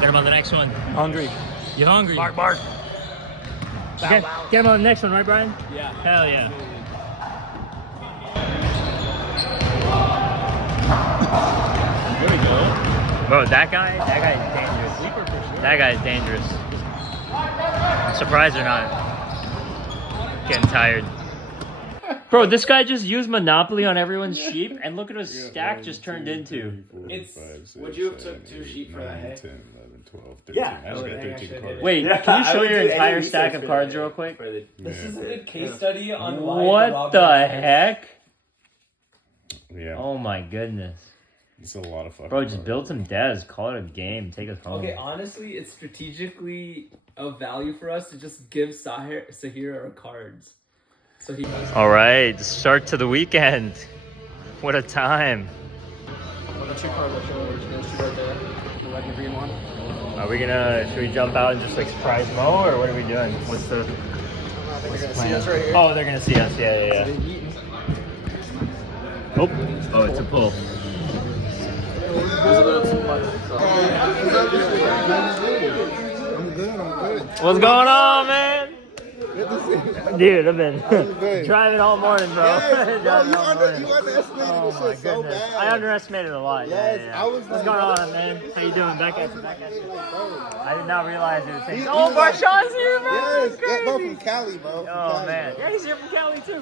Get him on the next one. Hungry. You hungry? Bark, bark. Get him on the next one, right, Brian? Yeah. Hell yeah. There we go. Bro, that guy is dangerous. Sleeper for sure. That guy is dangerous. I'm surprised they're not getting tired. Bro, this guy just used Monopoly on everyone's sheep, and look at what his stack just turned into. Would you have took 2 sheep for that, hey? 10, 11, 12, 13. Yeah. I just got 13 cards. Wait, can you show your entire stack of cards real quick? This is a good case study on why What the heck? Yeah. Oh my goodness. It's a lot of fucking Bro, just cards. build some devs, call it a game, take us home. Okay, honestly, it's strategically of value for us to just give Sahir our cards. So he Alright, start to the weekend. What a time. the 2 cards I showed right there. The red and the green one. Are we gonna, should we jump out and just like surprise Mo, or what are we doing? What's the See us right here. Oh, they're gonna see us, yeah. Oh, it's a pull. I'm good. What's going on, man? Dude, I've been driving all morning, bro. Yes, bro, Driving all morning. you underestimated this shit so bad. I underestimated a lot. Yes, yeah. I was What's like, going on, man? How you doing? Back at you. I did not realize it was saying, oh, Marshawn's here, bro. Yes, That's that bro crazy. from Cali, bro. From Oh, Cali, man. bro. Yeah, he's here from Cali, too.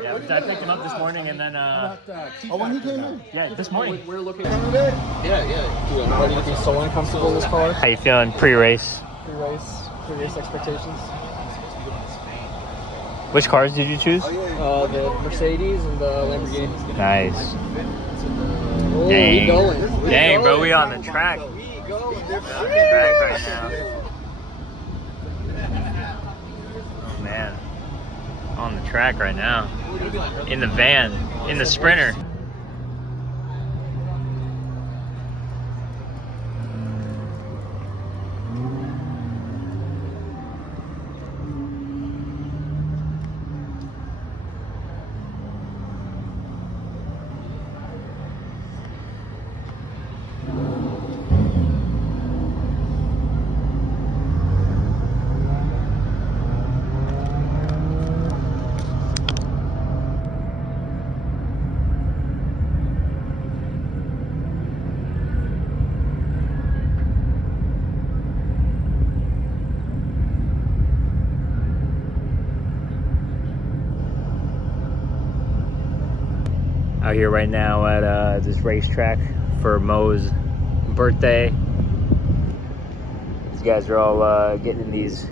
Yeah, I picked him up this morning, and then, Oh, when he came in? yeah, this morning. We're looking Come today? ready to be so uncomfortable in this car. How you feeling pre-race? Pre-race expectations. Which cars did you choose? The Mercedes and the Lamborghini. Nice. Oh, Dang. we going. Dang, bro, we on the track. On the track right now. Oh, man. On the track right now. In the van. In the Sprinter. Out here right now at this racetrack for Mo's birthday. These guys are all getting in these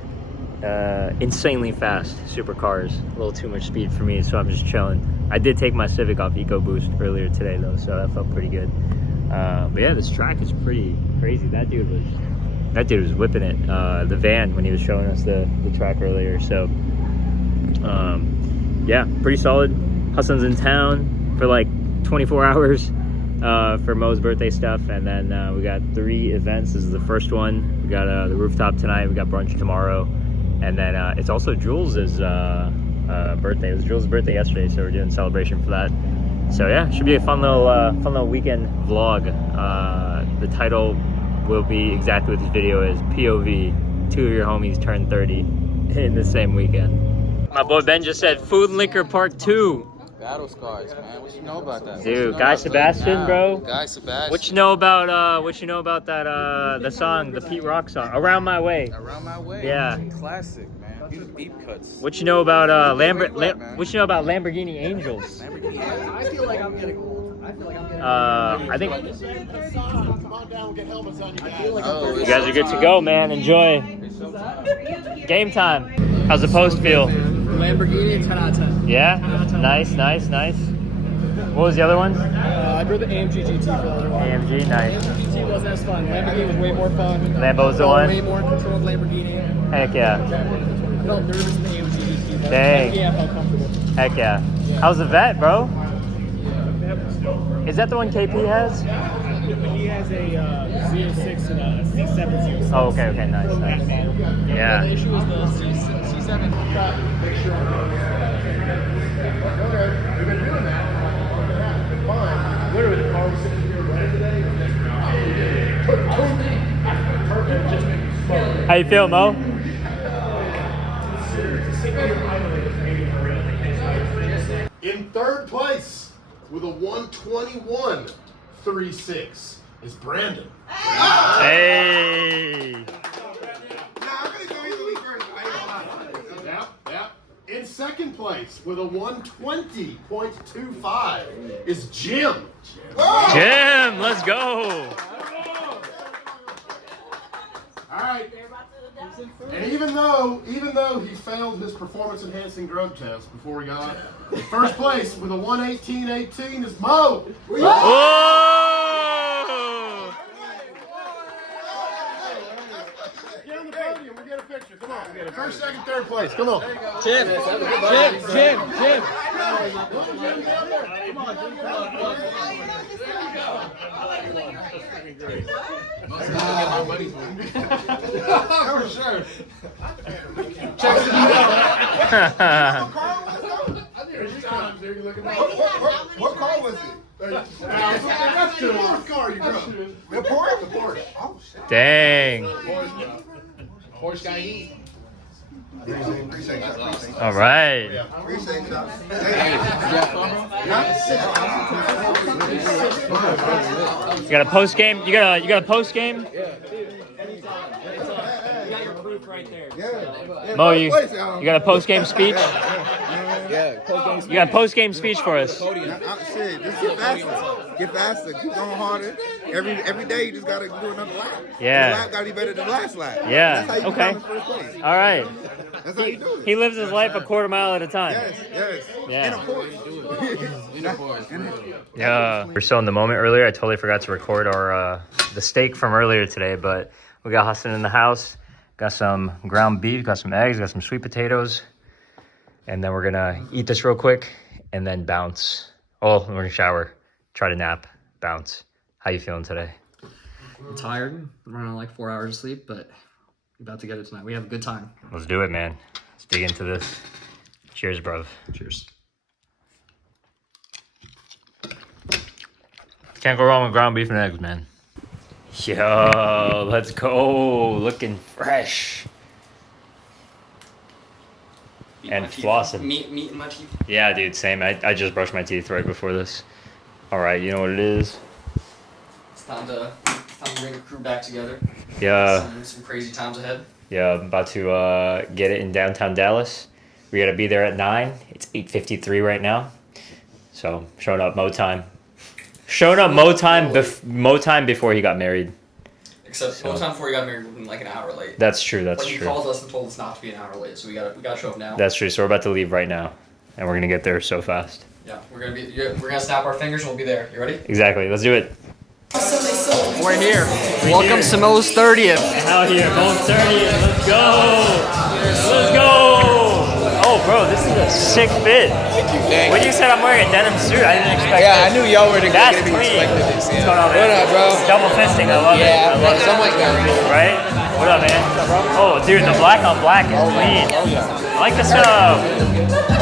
insanely fast supercars. A little too much speed for me, so I'm just chilling. I did take my Civic off EcoBoost earlier today though, so that felt pretty good. But yeah, this track is pretty crazy. That dude was whipping it. The van when he was showing us the track earlier. So yeah, pretty solid. Hassan's in town for like 24 hours for Mo's birthday stuff, and then we got 3 events. This is the first one. We got the rooftop tonight, we got brunch tomorrow, and then it's also Jules' birthday. It was Jules' birthday yesterday, so we're doing celebration for that. So yeah, should be a fun little weekend vlog. The title will be exactly what this video is. POV, 2 of your homies turn 30 in the same weekend. My boy Ben just said food and liquor part 2. Battle scars, man. What you know about that? Dude, Guy Sebastian, bro. Guy Sebastian. What you know about that the song, the Pete Rock song, Around My Way? Around My Way. Yeah. Classic, man. These are deep cuts. What you know about what you know about Lamborghini Angels? I feel like I'm getting old. I think Come on down, get helmets on, you guys. Oh, you guys are good to go, man. Enjoy. Game time. How's the post feel? Lamborghini, 10 out of 10. Yeah? 10 out of 10. Nice. What was the other one? I drove the AMG GT for the other one. AMG, nice. AMG GT wasn't as fun. Lamborghini was way more fun. Lambo was the Felt one? way more controlled Lamborghini. Heck yeah. I felt nervous in the AMG GT, but Dang. yeah, I felt comfortable. Heck yeah. How's the vet, bro? Is that the one KP has? He has a 06 and a C7 06. Oh, okay, nice. Yeah. The issue was the C7. We've been doing that. Fine. Literally, the car was sitting here ready today. How you feel, Mo? In third place with a 121.36 is Brandon. Hey. Yeah. In second place with a 120.25 is Jim. Jim, let's go. All right. And even though he failed his performance enhancing drug test before he got in first place with a 118.18 is Mo. Whoa! Get on the podium. We'll get a picture. Come on. First, second, third place. Come on. Jim. For sure. What car was it? That's the fourth car you drove. The Porsche? The Porsche. Oh, shit. Dang. Porsche guy eat. Appreciate that. All right. Appreciate that. You got a post game? You got a post game? Mo, you got a post game speech? Yeah. You got a post game speech for us? Shit, just get faster. Get faster. Keep going harder. Every day you just gotta do another lap. Yeah. The lap gotta be better than the last lap. Yeah, That's how you okay. become in first place. All right. That's how you do it. He lives his life a quarter mile at a time. Yes. Yeah. In a Porsche. Yeah. We were still in the moment earlier. I totally forgot to record our the steak from earlier today, but we got Hassan in the house. Got some ground beef, got some eggs, got some sweet potatoes. And then we're gonna eat this real quick and then bounce. Oh, we're gonna shower, try to nap, bounce. How you feeling today? I'm tired. I'm running on like 4 hours of sleep, but we're about to get it tonight. We have a good time. Let's do it, man. Let's dig into this. Cheers, bruv. Cheers. Can't go wrong with ground beef and eggs, man. Yo, let's go. Looking fresh. And flossing. Meat in my teeth. Yeah, dude, same. I just brushed my teeth right before this. All right, you know what it is? It's time to bring the crew back together. Yeah. Some crazy times ahead. Yeah, I'm about to get it in downtown Dallas. We gotta be there at 9. It's 8:53 right now. So showing up Mo time. Showing up Mo time before he got married. Except no time before he got married, we've been like an hour late. That's true. That's But he true. called us and told us not to be an hour late, so we gotta show up now. That's true. So we're about to leave right now, and we're gonna get there so fast. Yeah, we're gonna snap our fingers and we'll be there. You ready? Exactly. Let's do it. We're here. Welcome to Mo's 30th. Out here, Mo's 30th. Let's go. Let's go. Oh, bro, this is a sick fit. When you said I'm wearing a denim suit, I didn't expect Yeah, I this. knew y'all were gonna That's be clean. expecting this. What's going on, man? What up, bro? Double fisting. I love it. Yeah, I love it. something like that. Right? What up, man? Oh, dude, the black on black is clean. I like this.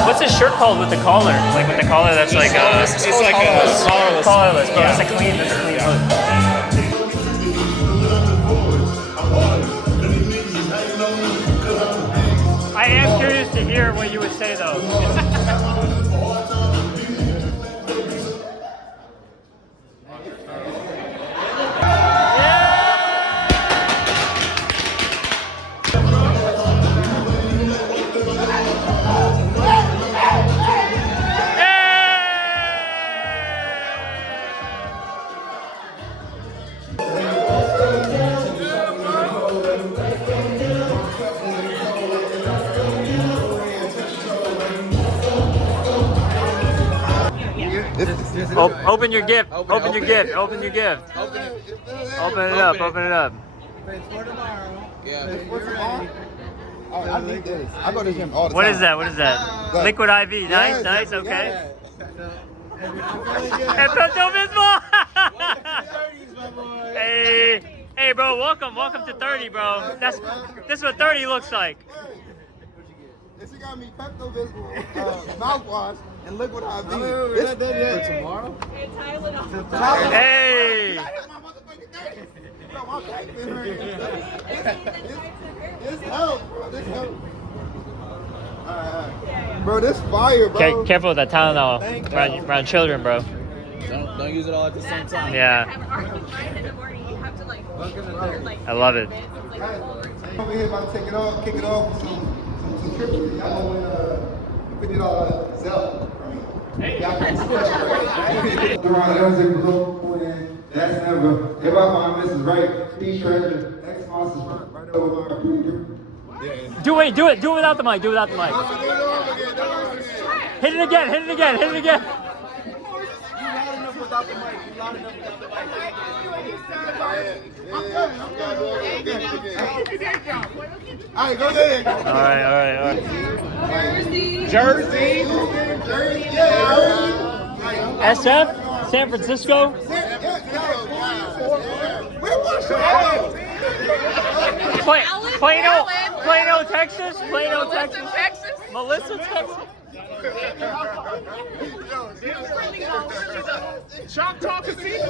What's this shirt called with the collar? Like with the collar that's like It's like a collarless. collarless, bro. That's a clean look. I am curious to hear what you would say though. Open your gift. Open your gift. Open your gift. Open it up. Open it up. Yeah. Oh, I need this. I go to the gym all the time. What is that? What is that? Look. Liquid IV. Nice, Yes, nice. Okay. Yeah. And Pepto-Bismol. Hey, bro. Welcome to 30, bro. This is what 30 looks like. And she got me Pepto-Bismol mouthwash and liquid IV. We're not done yet. For tomorrow? Hey. Bro, my back been hurting. This help, bro. This help. Bro, this fire, bro. Okay, careful with that Tylenol around children, bro. Don't use it all at the same time. Yeah. I love it. Over here about to take it off, kick it off with some triples. Y'all gonna win $50 Zell from me. Y'all can that's never. If I find Mrs. Right, Peace Treasure, X Monsters right over my computer. Do it without the mic. Do it without the mic. Hit it again. Hit it again. Hit it again. Alright, go ahead. All right. Jersey. SF, San Francisco. Plano, Texas. Melissa, Texas. Choctaw Casino.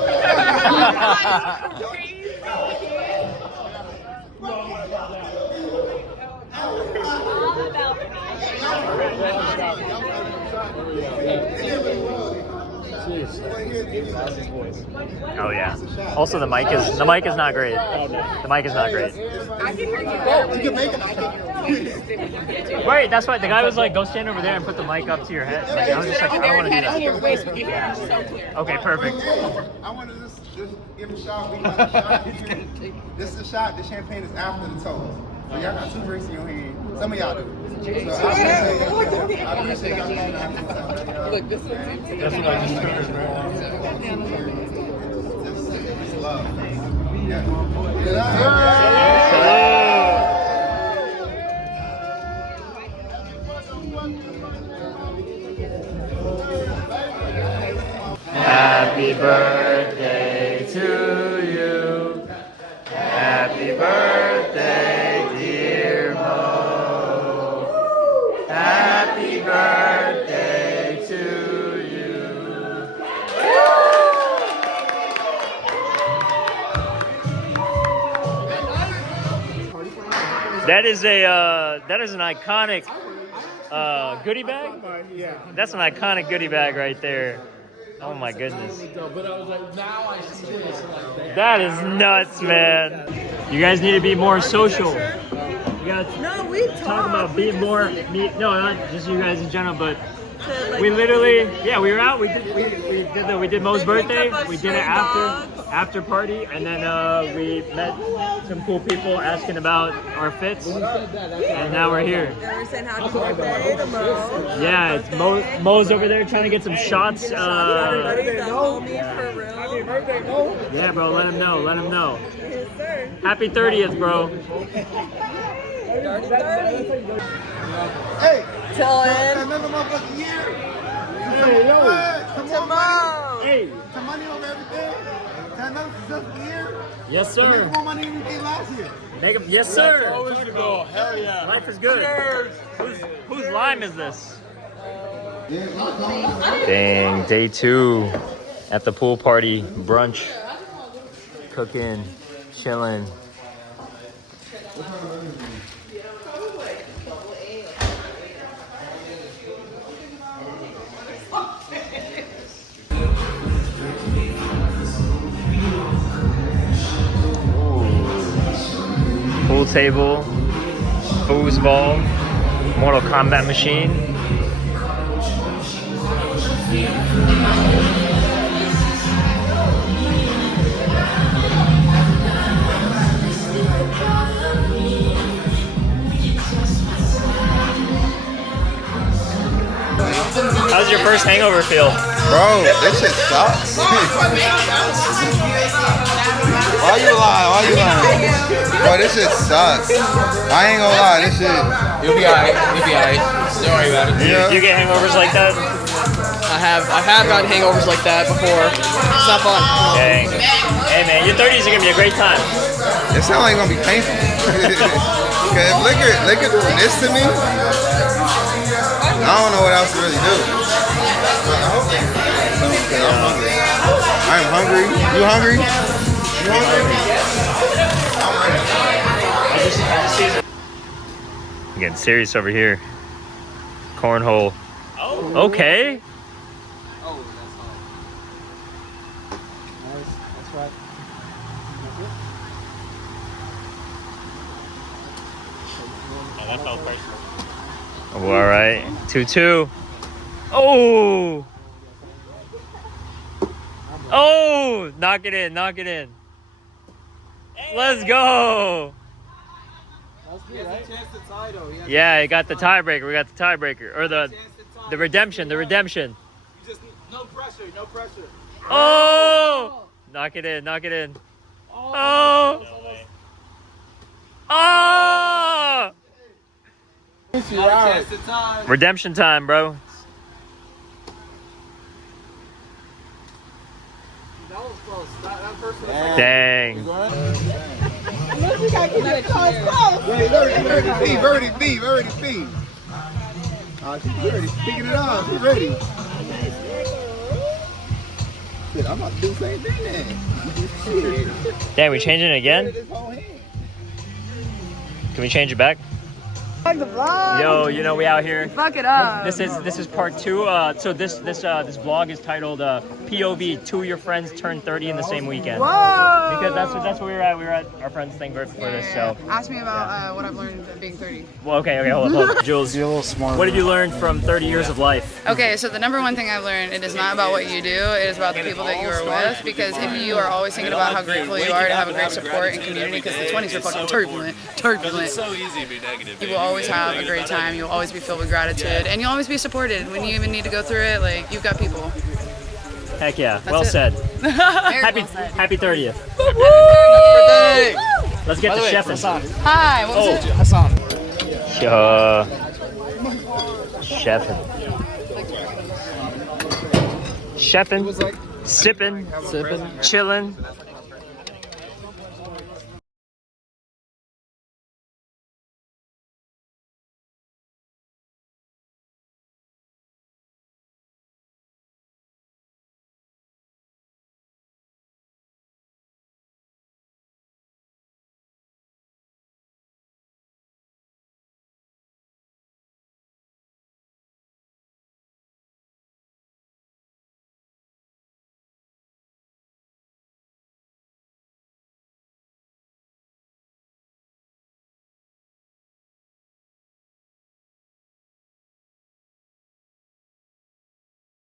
Oh yeah. Also, the mic is not great. The mic is not great. I can hear you. You can make it. Wait, that's why the guy was like, go stand over there and put the mic up to your head. Like, I was just like, I don't want to do that. Okay, perfect. I want to just give a shot. We got a shot here. This is a shot. The champagne is after the toast. So y'all got 2 drinks in your hand. Some of y'all do. So I appreciate y'all coming out. Look, this one's That's what I just figured, man. It's love. Yeah. Happy birthday to you. Happy birthday, dear Mo. Happy birthday to you. That is an iconic goodie bag. That's an iconic goodie bag right there. Oh my goodness. But I was like, now I see this. That is nuts, man. You guys need to be more social. You gotta talk about being more. No, not just you guys in general, but we literally, we were out. We did Mo's birthday. We did it after party, and then we met some cool people asking about our fits, and now we're here. Yeah, we're saying happy birthday to Mo. Yeah, it's Mo's over there trying to get some shots. Everybody that know me for real. Happy birthday, Mo. Yeah, bro, let him know. Yes, sir. Happy 30th, bro. Dirty 30. Hey, Till in. another motherfucking year. Come on, Mo. Hey. some money over everything. Another successful year. Yes, Make sir. more money than we did last year. Yes, sir. Always the goal. Hell yeah. Life is good. Whose lime is this? Dang, day 2 at the pool party, brunch, cooking, chilling. Pool table, foosball, Mortal Kombat machine. How's your first hangover feel? Bro, this shit sucks. Why you lying? Bro, this shit sucks. I ain't gonna lie, this shit. You'll be alright. Don't worry about it. Yeah. You get hangovers like that? I have gotten hangovers like that before. It's not fun. Dang. Hey man, your 30s are gonna be a great time. It sounds like it's gonna be painful. Cause if liquor doing this to me, I don't know what else to really do. But I hope they I'm hungry. I'm hungry. You hungry? You hungry? I'm ready. Getting serious over here. Cornhole. Okay. Oh, that's all. Nice. That's right. Oh, all right. 2-2. Oh. Oh, knock it in, knock it in. Let's go. Yeah, I got the tiebreaker. We got the tiebreaker. Or the redemption, the redemption. No pressure, no pressure. Oh! Knock it in, knock it in. Oh! Oh! Redemption time, bro. That was close. That first one. Dang. Birdie B. She's ready. Picking it up. She's ready. Shit, I'm about to do the same thing then. Dang, we changing it again? Can we change it back? Yo, you know we out here. Fuck it up. This is part 2. So this vlog is titled POV 2 of your friends turned 30 in the same weekend. Whoa! Because that's where we were at. We were at our friend's thing for this. So Ask me about what I've learned being 30. well, okay, hold up. Jules, You're a little smart. what have you learned from 30 years of life? Okay, so the number one thing I've learned, it is not about what you do, it is about the people that you are with. Because if you are always thinking about how grateful you are to have a great support and community, because the 20s are fucking turbulent. It's so easy to be negative. You will always have a great time. You'll always be filled with gratitude, and you'll always be supported when you even need to go through it. Like, you've got people. Heck yeah, well it. said. Very Happy well said. happy 30th. Birthday! Let's get to chefing. Hi, what was it? Hassan. Chefing. Chefing. Sipping. Sipping. Chilling.